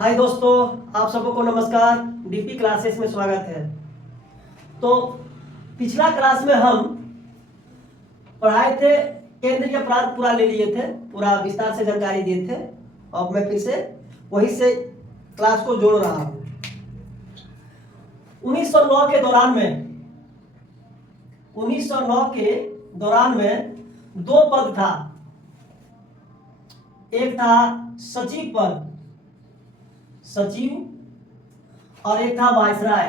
हाय दोस्तों, आप सबको को नमस्कार। डीपी क्लासेस में स्वागत है। तो पिछला क्लास में हम पढ़ाए थे, केंद्रीय प्रांत पूरा ले लिए थे, पूरा विस्तार से जानकारी दिए थे। अब मैं फिर से वहीं से क्लास को जोड़ रहा हूं। 1909 के दौरान में 1909 के दौरान में दो पद था। एक था सचिव पद, सचिव, और एक था वायसराय।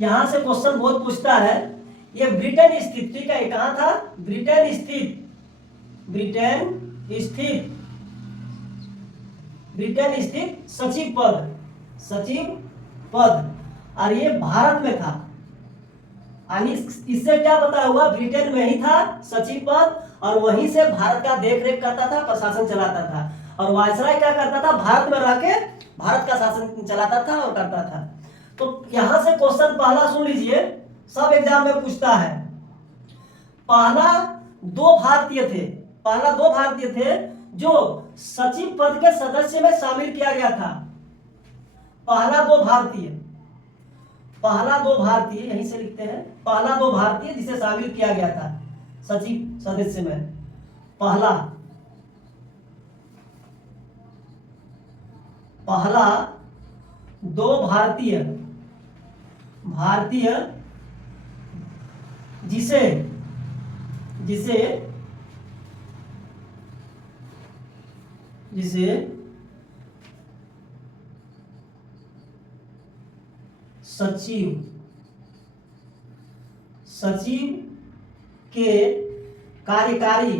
यहां से क्वेश्चन बहुत पूछता है। ये ब्रिटेन स्थित, ठीक है, कहां था? ब्रिटेन स्थित सचिव पद, और ये भारत में था। इससे क्या पता हुआ? ब्रिटेन में ही था सचिव पद, और वहीं से भारत का देख रेख करता था, प्रशासन चलाता था। और वायसराय क्या करता था? भारत में रह के भारत का शासन चलाता था और करता था। तो यहां से क्वेश्चन पहला सुन लीजिए, सब एग्जाम में पूछता है। पहला दो भारतीय थे जो सचिव पद के सदस्य में शामिल किया गया था। पहला दो भारतीय यहीं से लिखते हैं। पहला दो भारतीय जिसे शामिल किया गया था सचिव सदस्य में। पहला दो भारतीय जिसे सचिव के कार्यकारी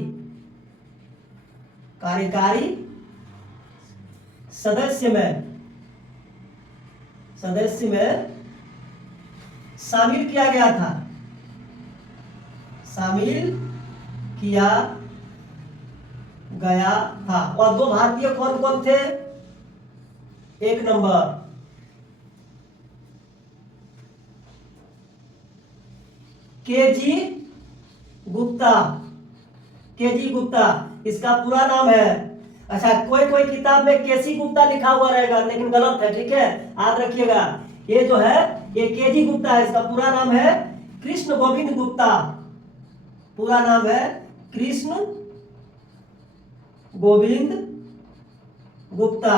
सदस्य में शामिल किया गया था। और दो भारतीय कौन कौन थे? एक नंबर केजी गुप्ता, इसका पूरा नाम है। अच्छा, कोई किताब में केसी गुप्ता लिखा हुआ रहेगा, लेकिन गलत है, ठीक है, याद रखिएगा। ये जो है ये केजी गुप्ता है, इसका पूरा नाम है कृष्ण गोविंद गुप्ता। पूरा नाम है कृष्ण गोविंद गुप्ता,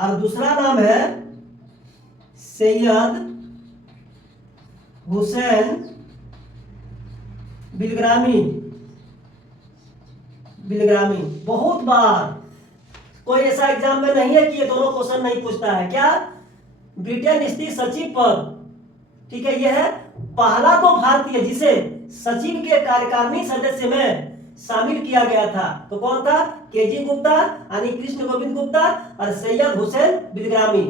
और दूसरा नाम है सैयद हुसैन बिलग्रामी। बहुत बार कोई ऐसा एग्जाम में नहीं है कि ये दोनों क्वेश्चन नहीं पूछता है। क्या? ब्रिटेन स्थित सचिव पद, ठीक है, यह है पहला तो भारतीय जिसे सचिव के कार्यकारिणी सदस्य में शामिल किया गया था। तो कौन था? केजी गुप्ता यानी कृष्ण गोविंद गुप्ता, और सैयद हुसैन बिलग्रामी।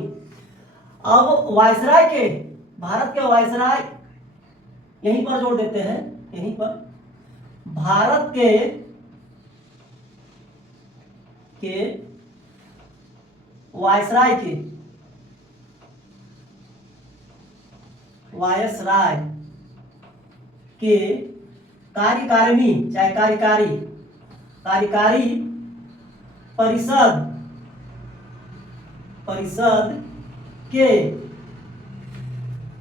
अब वायसराय के, भारत के वायसराय, यहीं पर जोड़ देते हैं, यहीं पर भारत के वायसराय के कार्यकारिणी, चाहे कार्यकारी परिषद के,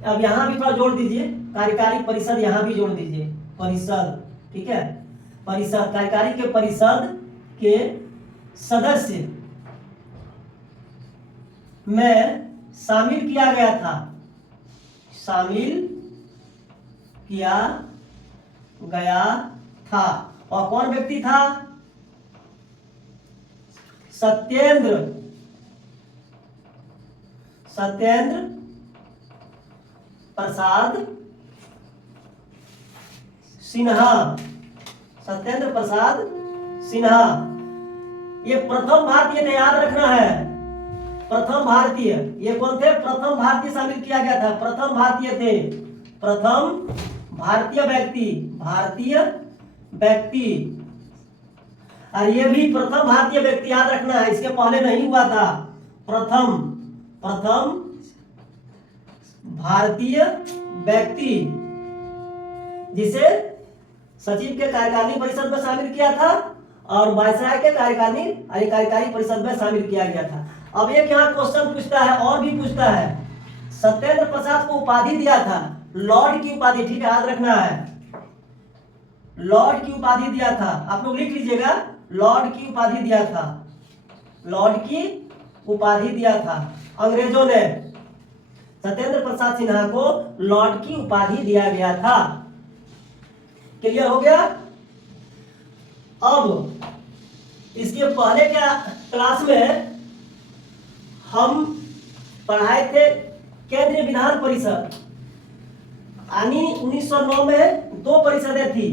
अब यहां भी थोड़ा जोड़ दीजिए, कार्यकारी परिषद यहां भी जोड़ दीजिए, परिषद, ठीक है, परिषद, कार्यकारी के परिषद के सदस्य में शामिल किया गया था। और कौन व्यक्ति था? सत्येंद्र प्रसाद सिन्हा। ये प्रथम भारतीय थे, याद रखना है। प्रथम भारतीय, ये कौन थे? प्रथम भारतीय शामिल किया गया था, प्रथम भारतीय थे, प्रथम भारतीय व्यक्ति। और ये भी प्रथम भारतीय व्यक्ति, याद रखना है, इसके पहले नहीं हुआ था। प्रथम भारतीय व्यक्ति जिसे सचिव के कार्यकारिणी परिषद में शामिल किया था, और वायसराय के कार्यकारी परिषद में शामिल किया गया था। अब एक यहाँ क्वेश्चन पूछता है और भी पूछता है, सत्येंद्र प्रसाद को उपाधि दिया था, लॉर्ड की उपाधि, ठीक है याद रखना है, लॉर्ड की उपाधि दिया था, आप लोग लिख लीजिएगा, लॉर्ड की उपाधि दिया था, लॉर्ड की उपाधि दिया था अंग्रेजों ने, सत्येंद्र प्रसाद सिन्हा को लॉर्ड की उपाधि दिया गया था। क्लियर हो गया। अब इसके पहले क्या क्लास में हम पढ़ाए थे केंद्रीय विधान परिषद, यानी 1909 में दो परिषदें थी।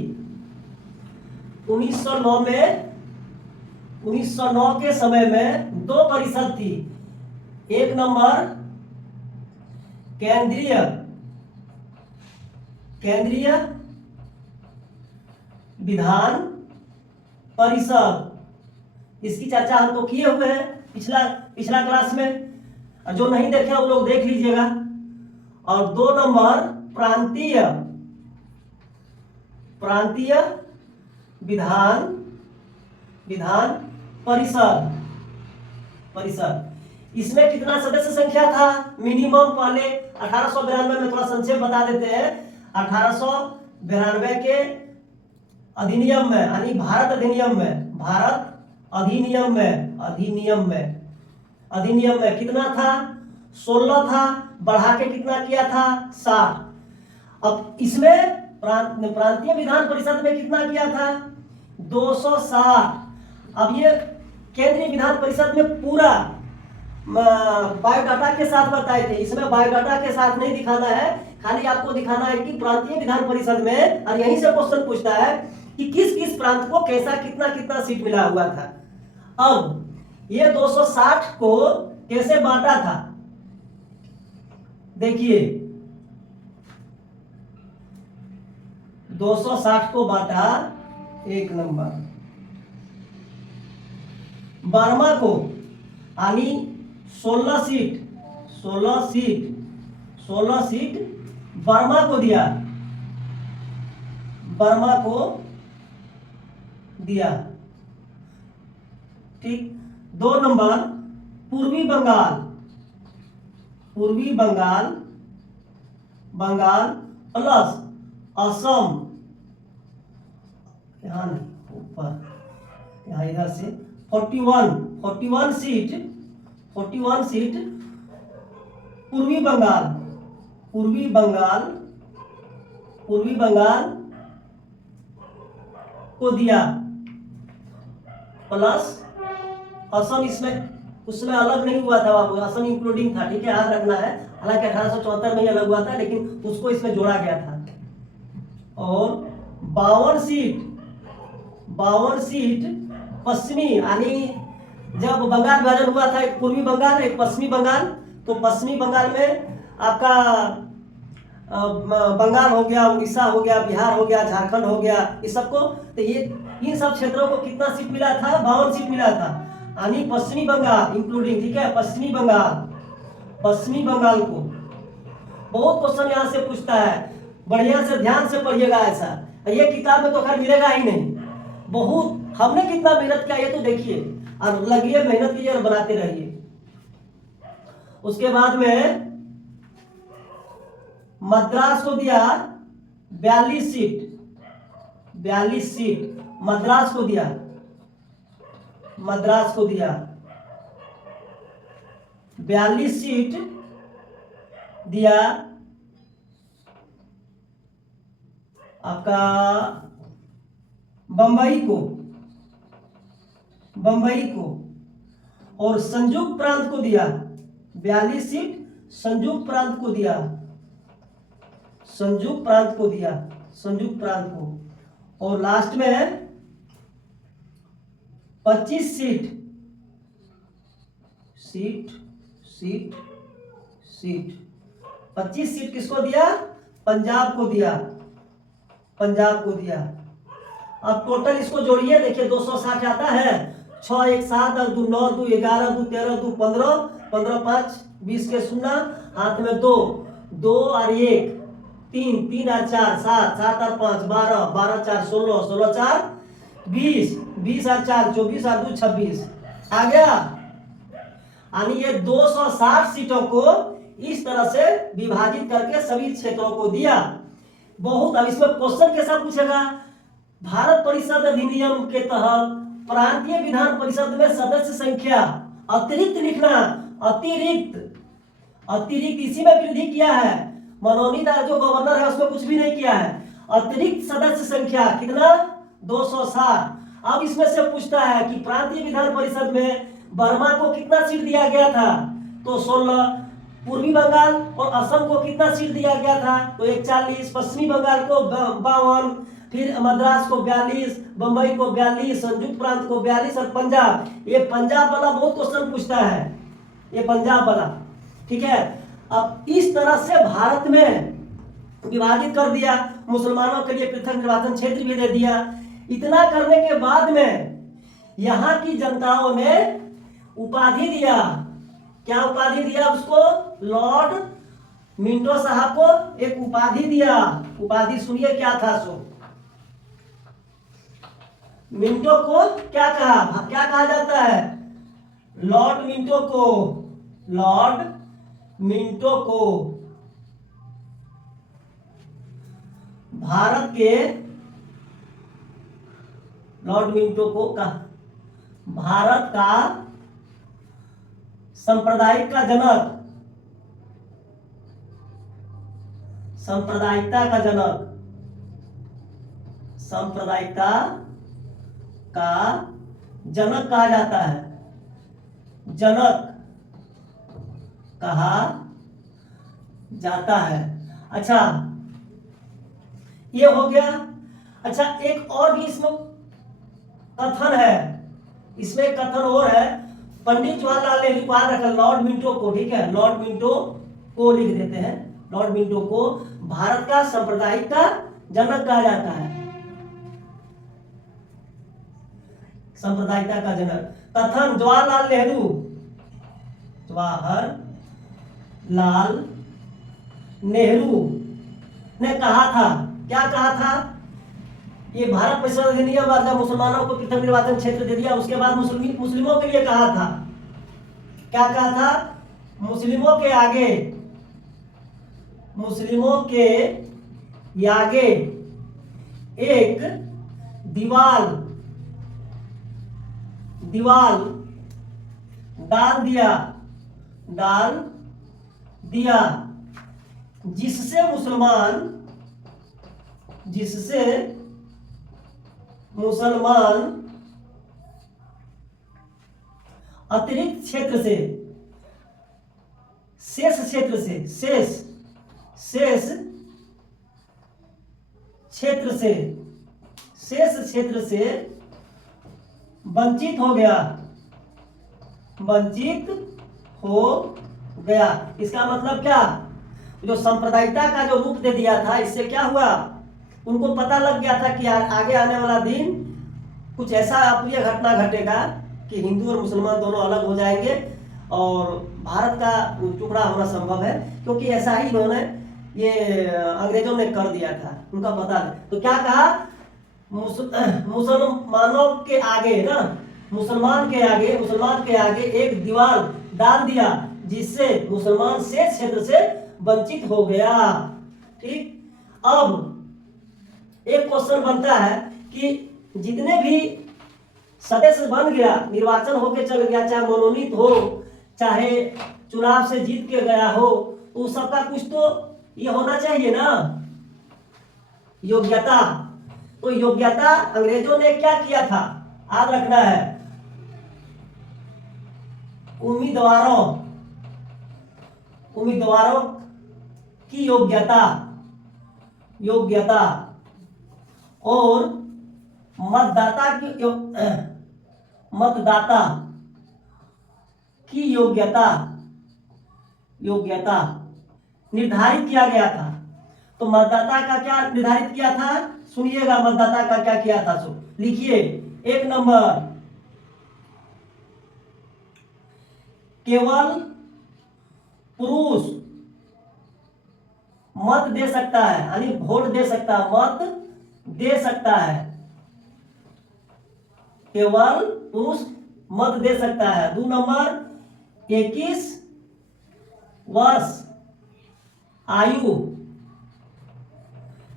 1909 के समय में दो परिषद थी, एक नंबर केंद्रीय विधान परिषद, इसकी चर्चा हम तो किए हुए हैं पिछला क्लास में, जो नहीं देखे वो लोग देख लीजिएगा। और दो नंबर प्रांतीय विधान परिषद। इसमें कितना सदस्य संख्या था मिनिमम, पहले 1892 में, थोड़ा संक्षेप बता देते हैं। 1892 के अधिनियम में, यानी भारत अधिनियम में कितना था, 16 था, बढ़ा के कितना किया था, 60। अब इसमें प्रांतीय विधान परिषद में कितना किया था, 260। अब ये केंद्रीय विधान परिषद में पूरा बायोडाटा के साथ बताए थे, इसमें बायोडाटा के साथ नहीं दिखाना है, खाली आपको दिखाना है कि प्रांतीय विधान परिषद में, और यहीं से क्वेश्चन पूछता है कि किस किस प्रांत को कैसा कितना सीट मिला हुआ था। अब ये 260 को कैसे बांटा था, देखिए 260 को बांटा, एक नंबर बर्मा को, यानी 16 सीट बर्मा को दिया, ठीक। 2 नंबर पूर्वी बंगाल प्लस असम, यहाँ नहीं ऊपर, यहाँ इधर से 41 सीट पूर्वी बंगाल को दिया, प्लस असम, इसमें उसमें अलग नहीं हुआ था, असम इंक्लूडिंग था, ठीक है याद रखना है। हालांकि 1874 में ही अलग हुआ था, लेकिन उसको इसमें जोड़ा गया था। और 52 सीट पश्चिमी, यानी जब बंगाल विभाजन हुआ था, एक पूर्वी बंगाल एक पश्चिमी बंगाल, तो पश्चिमी बंगाल में आपका बंगाल हो गया, उड़ीसा हो गया, बिहार हो गया, झारखंड हो गया, इस सबको, तो ये इन सब क्षेत्रों को कितना सीट मिला था, 52 सीट मिला था, यानी पश्चिमी बंगाल इंक्लूडिंग, ठीक है, पश्चिमी बंगाल को। बहुत क्वेश्चन यहाँ से पूछता है, बढ़िया से ध्यान से पढ़िएगा, ऐसा ये किताब में तो खैर मिलेगा ही नहीं। बहुत हमने कितना मेहनत किया ये तो देखिए, और लगिए मेहनत कीजिए और बनाते रहिए। उसके बाद में मद्रास को दिया 42 सीट मद्रास को दिया 42 सीट दिया आपका बंबई को, और संयुक्त प्रांत को दिया 42 सीट संयुक्त प्रांत को, और लास्ट में 25 सीट किसको दिया, पंजाब को दिया। अब टोटल इसको जोड़िए, देखिए 260 आता है, 6 1 7 और 2 9 2 11 2 13 2 15 15 5 20 के 0, हाथ में 2 2 और 1 3 3 और 4 7 7 और 5 12 12 4 16 16 4 20 20 और 4 24 और 2 26 आ गया। यानी ये 260 सीटों को इस तरह से विभाजित करके सभी क्षेत्रों को दिया। बहुत, अब इसमें क्वेश्चन कैसा पूछेगा, भारत परिषद अधिनियम के तहत प्रांतीय विधान परिषद में सदस्य संख्या अतिरिक्त लिखना, अतिरिक्त अतिरिक्त इसी में वृद्धि किया है, मनोनीत जो गवर्नर है उसमें कुछ भी नहीं किया है। अतिरिक्त सदस्य संख्या कितना, 260। अब इसमें से पूछता है कि प्रांतीय विधान परिषद में बर्मा को कितना सीट दिया गया था, तो 16। पूर्वी बंगाल और असम को कितना सीट दिया गया था, तो 41। पश्चिमी बंगाल को 52, फिर मद्रास को 42, बंबई को 42, संयुक्त प्रांत को 42 और पंजाब, ये पंजाब वाला बहुत क्वेश्चन पूछता है, ये पंजाब वाला, ठीक है। अब इस तरह से भारत में विभाजित कर दिया, मुसलमानों के लिए पृथक निर्वाचन क्षेत्र भी दे दिया। इतना करने के बाद में यहाँ की जनताओं ने उपाधि दिया, क्या उपाधि दिया उसको, लॉर्ड मिंटो साहब को एक उपाधि दिया। उपाधि सुनिए क्या था सो, मिंटो को क्या कहा जाता है, लॉर्ड मिंटो को, लॉर्ड मिंटो को भारत के, लॉर्ड मिंटो को का भारत का सांप्रदायिक का जनक, सांप्रदायिकता का जनक, सांप्रदायिकता का जनक कहा जाता है, जनक कहा जाता है। अच्छा ये हो गया। अच्छा एक और भी इसमें कथन है, इसमें कथन और है, पंडित जवाहरलाल नेहरू को रखा लॉर्ड मिंटो को, ठीक है, लॉर्ड मिंटो को लिख देते हैं, लॉर्ड मिंटो को भारत का सांप्रदायिक का जनक कहा जाता है, सांप्रदायिकता का जनक। कथन जवाहरलाल नेहरू, जवाहरलाल नेहरू ने कहा था, क्या कहा था, ये भारत परिषद अधिनियम जब मुसलमानों को पृथक निर्वाचन क्षेत्र दे दिया, उसके बाद मुस्लिमों के लिए कहा था, क्या कहा था, मुस्लिमों के आगे, मुस्लिमों के आगे एक दीवाल डाल दिया जिससे मुसलमान अतिरिक्त क्षेत्र से, शेष क्षेत्र से वंचित हो गया। इसका मतलब क्या, जो सांप्रदायिकता का जो रूप दे दिया था, इससे क्या हुआ, उनको पता लग गया था कि आगे आने वाला दिन कुछ ऐसा अप्रिय घटना घटेगा कि हिंदू और मुसलमान दोनों अलग हो जाएंगे और भारत का टुकड़ा होना संभव है, क्योंकि ऐसा ही इन्होंने ये अंग्रेजों ने कर दिया था, उनका पता है। तो क्या कहा, मुसलमानों के आगे ना, मुसलमान के आगे एक दीवार डाल दिया जिससे मुसलमान से क्षेत्र से वंचित हो गया। ठीक, अब एक क्वेश्चन बनता है कि जितने भी सदस्य बन गया, निर्वाचन होके चल गया, चाहे मनोनीत हो चाहे चुनाव से जीत के गया हो, तो सबका कुछ तो ये होना चाहिए ना, योग्यता। तो योग्यता अंग्रेजों ने क्या किया था, याद रखना है, उम्मीदवारों की योग्यता और मतदाता की योग्यता निर्धारित किया गया था। तो मतदाता का क्या निर्धारित किया था, सुनिएगा, मतदाता का क्या किया था, सो लिखिए। 1 नंबर, केवल पुरुष मत दे सकता है, यानी वोट दे सकता है, मत दे सकता है। केवल पुरुष मत दे सकता है। 2 नंबर 21 वर्ष आयु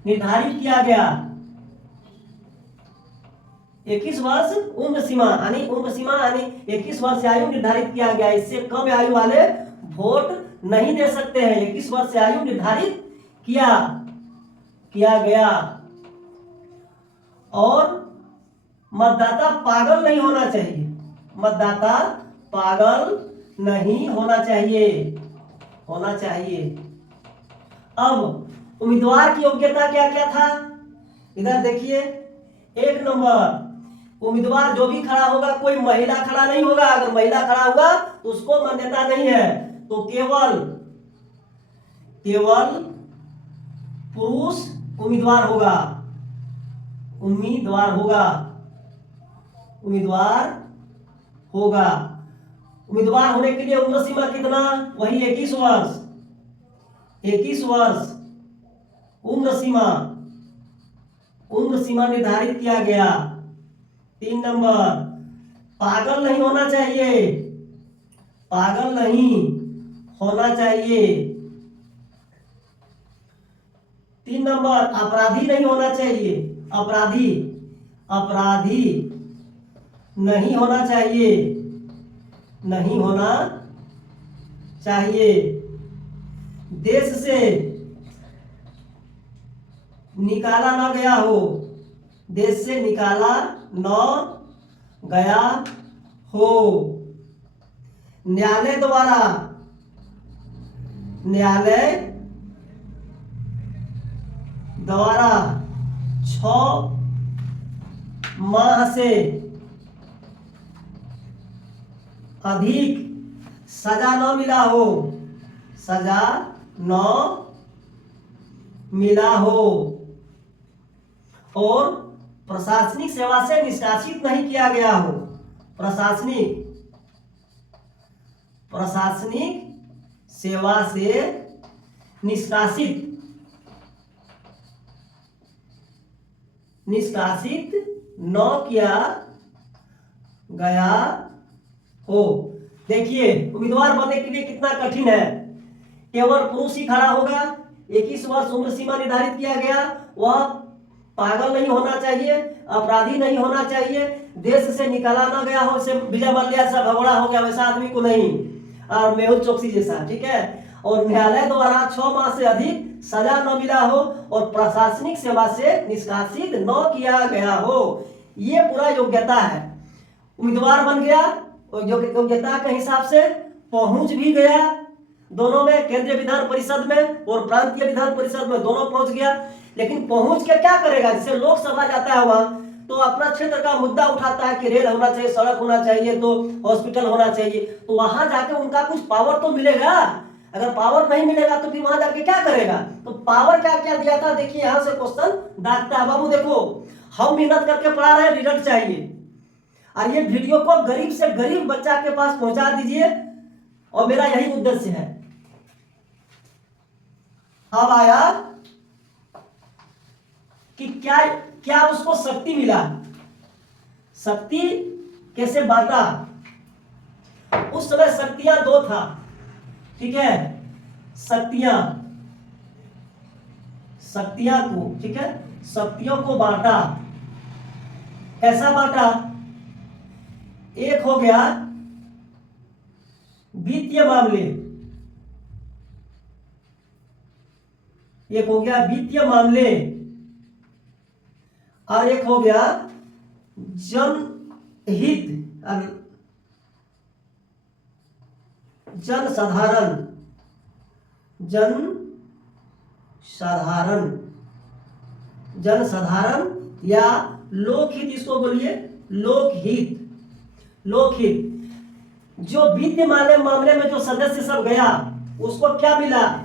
निर्धारित किया गया। 21 वर्ष उम्र सीमा यानी 21 वर्ष आयु निर्धारित किया गया। इससे कम आयु वाले वोट नहीं दे सकते हैं। 21 वर्ष आयु निर्धारित किया गया। और मतदाता पागल नहीं होना चाहिए। मतदाता पागल नहीं होना चाहिए। अब उम्मीदवार की योग्यता क्या क्या था, इधर देखिए। 1 नंबर उम्मीदवार जो भी खड़ा होगा, कोई महिला खड़ा नहीं होगा। अगर महिला खड़ा होगा तो उसको मान्यता नहीं है। तो केवल पुरुष उम्मीदवार होगा। उम्मीदवार होने के लिए उम्र सीमा कितना, वही 21 वर्ष। 21 वर्ष उम्र सीमा निर्धारित किया गया। 3 नंबर पागल नहीं होना चाहिए। 3 नंबर अपराधी नहीं होना चाहिए। अपराधी नहीं होना चाहिए। देश से निकाला न गया हो। न्यायालय द्वारा 6 माह से अधिक सजा न मिला हो। और प्रशासनिक सेवा से निष्कासित नहीं किया गया हो। प्रशासनिक सेवा से निष्कासित न किया गया हो। देखिए उम्मीदवार बनने के लिए कितना कठिन है। केवल पुरुष ही खड़ा होगा। 21 वर्ष उम्र सीमा निर्धारित किया गया। वह पागल नहीं होना चाहिए, अपराधी नहीं होना चाहिए, देश से निकाला ना गया हो। से विजय माल्या सा भगोड़ा हो गया वैसा आदमी को नहीं, और मेहुल चोकसी जैसा, ठीक है। और न्यायालय द्वारा 6 माह से अधिक सजा न मिला हो और प्रशासनिक सेवा से निष्कासित न किया गया हो। ये पूरा योग्यता है। उम्मीदवार बन गया और योग्यता के हिसाब से पहुंच भी गया। दोनों में, केंद्रीय विधान परिषद में और प्रांतीय विधान परिषद में दोनों पहुंच गया। लेकिन पहुंच के क्या करेगा, जैसे लोकसभा जाता है वहां तो अपना क्षेत्र का मुद्दा उठाता है कि रेल होना चाहिए, सड़क होना चाहिए, तो हॉस्पिटल होना चाहिए। तो वहां जाके उनका कुछ पावर तो मिलेगा। अगर पावर नहीं मिलेगा तो फिर वहां जाके क्या करेगा। तो पावर क्या क्या दिया था, देखिए यहां से क्वेश्चन दागता है। बाबू देखो, हम मेहनत करके पढ़ा रहे हैं, रिजल्ट चाहिए, और ये वीडियो को गरीब से गरीब बच्चा के पास पहुंचा दीजिए, और मेरा यही उद्देश्य है। अब आया कि क्या उसको शक्ति मिला, शक्ति कैसे बांटा। उस समय शक्तियां 2 था, ठीक है। शक्तियां को, ठीक है, शक्तियों को बांटा। कैसा बांटा, एक हो गया वित्तीय मामले, एक हो गया वित्तीय मामले, और एक हो गया जनहित, जनसाधारण या लोकहित, इसको बोलिए लोकहित। जो वित्तीय मामले में जो सदस्य सब गया उसको क्या मिला,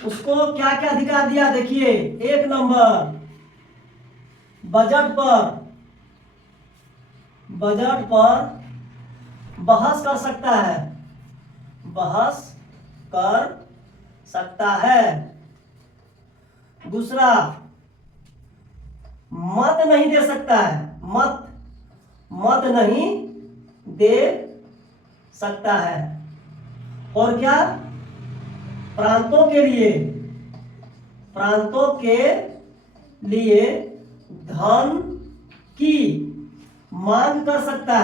उसको क्या क्या अधिकार दिया। देखिए 1 नंबर बजट पर बहस कर सकता है। दूसरा, मत नहीं दे सकता है, मत मत नहीं दे सकता है। और क्या, प्रांतों के लिए धन की मांग कर सकता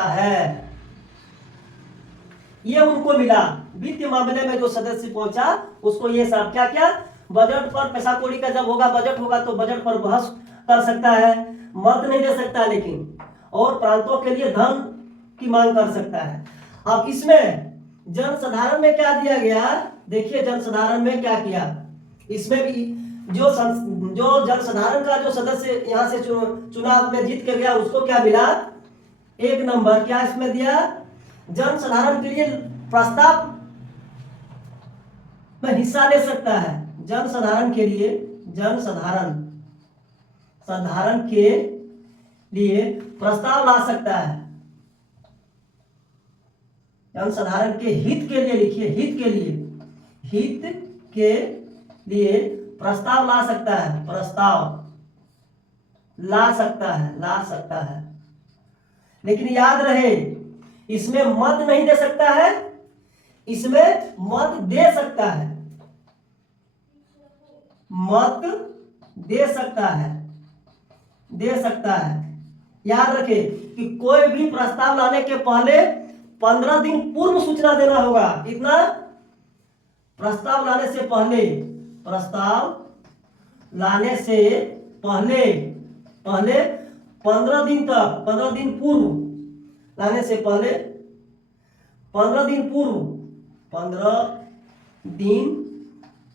है। ये उनको मिला। वित्तीय मामले में जो सदस्य पहुंचा उसको ये सब क्या क्या, बजट पर पैसा कौड़ी का जब होगा, बजट होगा तो बजट पर बहस कर सकता है, मत नहीं दे सकता लेकिन, और प्रांतों के लिए धन की मांग कर सकता है। अब इसमें जनसाधारण में क्या दिया गया, देखिए जनसाधारण में क्या किया। इसमें भी जो जनसाधारण का जो सदस्य यहां से चुनाव में जीत के गया उसको क्या मिला, 1 नंबर। क्या इसमें दिया, जनसाधारण के लिए प्रस्ताव में हिस्सा ले सकता है। जनसाधारण के लिए, साधारण के लिए प्रस्ताव ला सकता है। जनसाधारण के हित के लिए लिखिए, हित के लिए प्रस्ताव ला सकता है, ला सकता है। लेकिन याद रहे इसमें मत नहीं दे सकता है, इसमें मत दे सकता है, दे सकता है। याद रखें कि कोई भी प्रस्ताव लाने के पहले 15 दिन पूर्व सूचना देना होगा। कितना, प्रस्ताव लाने से पहले 15 दिन तक, 15 दिन पूर्व, लाने से पहले 15 दिन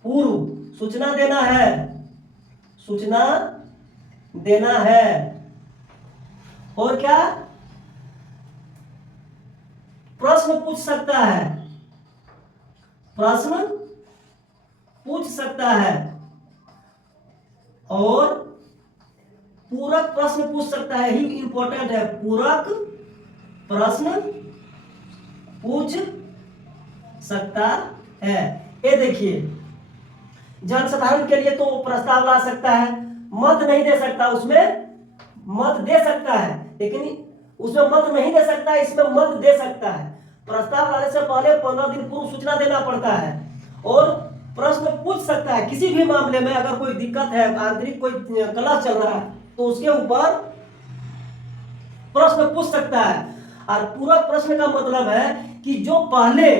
पूर्व सूचना देना है। और क्या, प्रश्न पूछ सकता है, और पूरक प्रश्न पूछ सकता है। ही इंपॉर्टेंट है, पूरक प्रश्न पूछ सकता है। ये देखिए जनसाधारण के लिए तो प्रस्ताव ला सकता है, मत नहीं दे सकता, उसमें मत दे सकता है, लेकिन उसमें मत नहीं दे सकता, इसमें मत दे सकता है। प्रस्ताव लाने से पहले 15 दिन पूर्व सूचना देना पड़ता है, और प्रश्न पूछ सकता है। किसी भी मामले में अगर कोई दिक्कत है, आंतरिक कोई क्लास चल रहा है तो उसके ऊपर प्रश्न पूछ सकता है। और पूरक प्रश्न का मतलब है कि जो पहले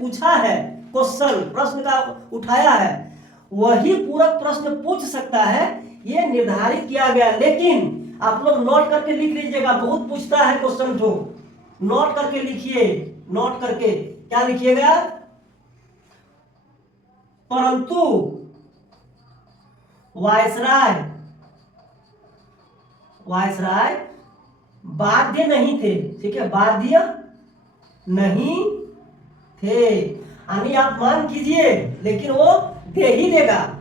पूछा है, क्वेश्चन प्रश्न का उठाया है, वही पूरक प्रश्न पूछ सकता है, ये निर्धारित किया गया। लेकिन आप लोग नोट करके लिख लीजिएगा, बहुत पूछता है क्वेश्चन को, नोट करके लिखिए। नोट करके क्या लिखिएगा, परंतु वायसराय बाध्य नहीं थे। ठीक है, बाध्य नहीं थे, यानी आप मान कीजिए लेकिन वो दे ही देगा,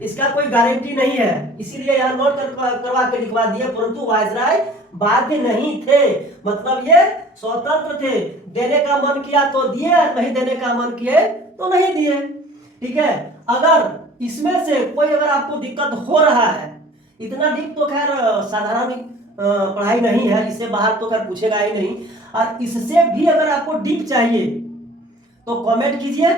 इसका कोई गारंटी नहीं है, इसीलिए यहां नोट करवा के लिखवा दिया, परंतु वायसराय बाध्य नहीं थे। मतलब ये स्वतंत्र थे, देने का मन किया तो दिए, नहीं देने का मन किए तो नहीं दिए। ठीक है, अगर इसमें से कोई अगर आपको दिक्कत हो रहा है, इतना डीप तो खैर साधारण पढ़ाई नहीं है, इससे बाहर तो खैर पूछेगा ही नहीं, और इससे भी अगर आपको डीप चाहिए तो कमेंट कीजिए।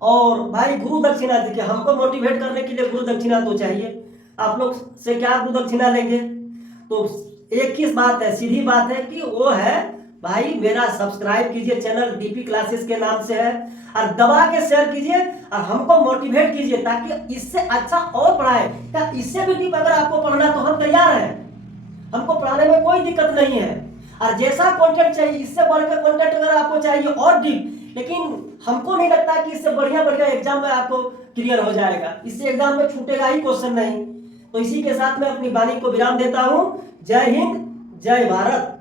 और भाई गुरु दक्षिणा देखिए, हमको मोटिवेट करने के लिए गुरु दक्षिणा तो चाहिए। आप लोग से क्या गुरु दक्षिणा लेंगे, तो एक ही बात है, सीधी बात है कि वो है भाई मेरा सब्सक्राइब कीजिए, चैनल डीपी क्लासेस के नाम से है, और दबा के शेयर कीजिए और हमको मोटिवेट कीजिए, ताकि इससे अच्छा और पढ़ाए, या इससे भी डीप अगर आपको पढ़ना तो हम तैयार हैं, हमको पढ़ाने में कोई दिक्कत नहीं है। और जैसा कंटेंट चाहिए, इससे बढ़कर कंटेंट अगर आपको चाहिए और डीप, लेकिन हमको नहीं लगता कि इससे बढ़िया एग्जाम में आपको क्लियर हो जाएगा, इससे एग्जाम में छूटेगा ही क्वेश्चन नहीं। तो इसी के साथ मैं अपनी वाणी को विराम देता हूं। जय हिंद, जय भारत।